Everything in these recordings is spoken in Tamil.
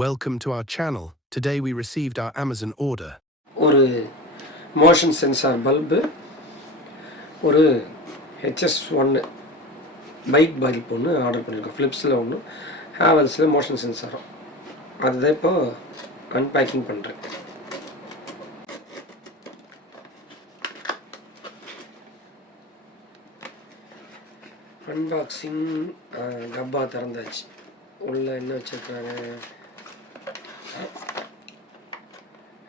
Welcome to our channel. Today we received our Amazon order. ஒரு மோஷன் சென்சார் பல்பு, ஒரு HS1 பைக் பல்ப் ஒன்று ஆர்டர் பண்ணியிருக்கோம். ஃபிலிப்ஸில் ஒன்று, ஹேவல்ஸில் மோஷன் சென்சாரும். அதுதான் இப்போ அன்பேக்கிங் பண்ணுறேன். அன்பாக்சிங் டப்பா திறந்தாச்சு. உள்ளே என்ன வச்சுருக்காங்க?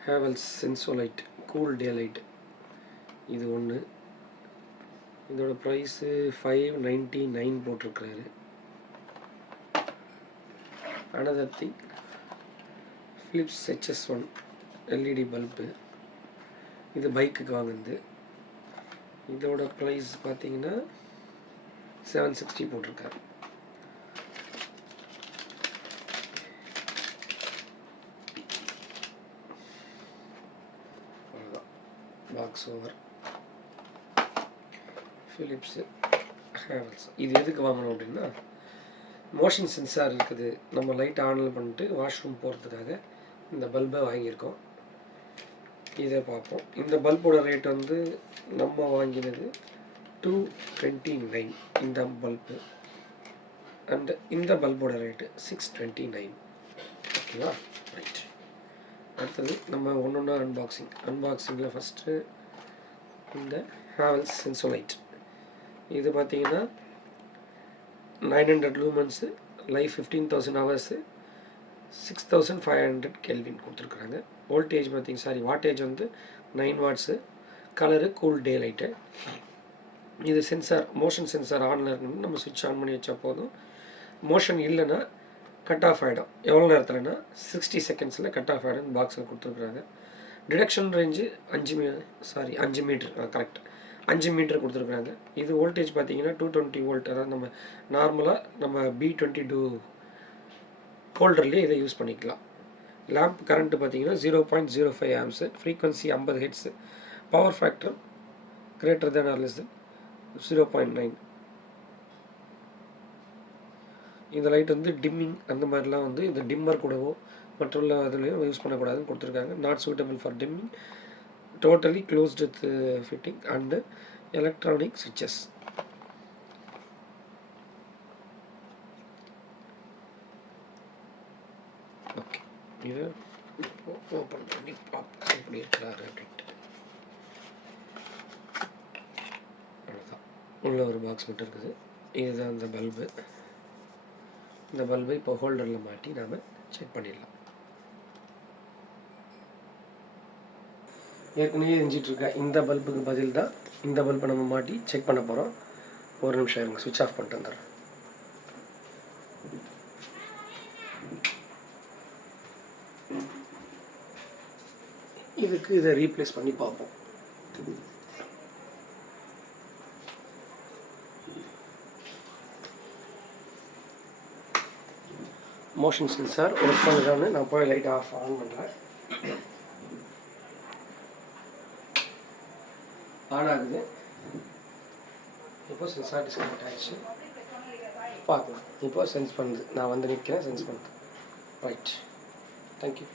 Havells sensolite cool daylight. இது ஒன்று. இதோட ப்ரைஸு $599 போட்டிருக்கிறாரு. Another thing, Philips HS1 LED bulb. இது பைக்குக்கு வாங்குது. இதோட ப்ரைஸ் பார்த்தீங்கன்னா $760 போட்டிருக்காரு. Box over. ஃபிலிப்ஸு, ஹேவல்ஸ். இது எதுக்கு வாங்கணும் அப்படின்னா, மோஷன் சென்சார் இருக்குது. நம்ம லைட் ஆனில் பண்ணிட்டு வாஷ்ரூம் போகிறதுக்காக இந்த பல்பை வாங்கியிருக்கோம். இதை பார்ப்போம். இந்த பல்போட ரேட் வந்து நம்ம வாங்கினது $229 இந்த பல்பு. அண்ட் இந்த பல்போட ரேட்டு $629. ஓகேவா? ரைட். அடுத்தது நம்ம ஒன்று அன்பாக்சிங்கில் ஃபஸ்ட்டு இந்த ஹேவல்ஸ் சென்சோலைட். இது பார்த்தீங்கன்னா 900 லூமன்ஸு, லைஃப் 15,000 ஹவர்ஸு, 6500 கெல்வின் கொடுத்துருக்குறாங்க. வாட்டேஜ் வந்து 9 வாட்ஸு. கலரு கூல் டே லைட்டு. இது சென்சார், மோஷன் சென்சார் ஆனில் இருக்கணும்னு நம்ம சுவிட்ச் ஆன் பண்ணி வச்சா போதும். மோஷன் இல்லைன்னா கட் ஆஃப் ஆகிடும். எவ்வளோ நேரத்தில்னா 60 செகண்ட்ஸில் கட் ஆஃப் ஆகிடும். பாக்ஸில் கொடுத்துருக்குறாங்க. Detection range 5 metre. Correct, 5 metre கொடுத்துருக்குறாங்க. இது வோல்டேஜ் பார்த்தீங்கன்னா 220 வோல்ட். அதாவது நம்ம நார்மலாக B22 ஹோல்டர்லேயே இதை யூஸ் பண்ணிக்கலாம். லேம்ப் கரண்ட்டு பார்த்தீங்கன்னா 0.05 amps. Frequency 50 heads. Power factor greater than or less than 0.9. இந்த லைட் வந்து டிம்மிங் அந்த மாதிரிலாம் வந்து இந்த டிம்மர் கூடவோ மற்றுள்ள இதுலேயும் யூஸ் பண்ணக்கூடாதுன்னு கொடுத்துருக்காங்க. Not suitable for dimming, totally closed with fitting and electronic சுவிட்சஸ். ஓகே, இதை ஓப்பன் பண்ணி பார்ப்போம் எப்படி இருக்கிறாரு அப்படின்ட்டு. அவ்வளோதான். உள்ள ஒரு பாக்ஸ் மட்டும் இருக்குது. இதுதான் அந்த பல்பு. இந்த பல்பை இப்போ ஹோல்டரில் மாட்டி நாம் செக் பண்ணிடலாம். ஏற்கனவே எரிஞ்சிட்ருக்க இந்த பல்புக்கு பதில் தான் இந்த பல்பை நம்ம மாட்டி செக் பண்ண போகிறோம். ஒரு நிமிஷம் இருங்க, சுவிட்ச் ஆஃப் பண்ணிட்டு வந்துடுறேன். இதுக்கு இதை ரீப்ளேஸ் பண்ணி பார்ப்போம். மோஷன் சென்சார் ஒர்க் பண்ணுறான்னு நான் போய் லைட் ஆன் பண்ணுறேன். ஆன் ஆகுது. இப்போ சென்சார் டிஸ்கனெக்ட் ஆகிடுச்சு. பார்க்கலாம். இப்போ சென்ஸ் பண்ணுது. நான் வந்து நிற்கிறேன், சென்ஸ் பண்ணுது. ரைட். தேங்க்யூ.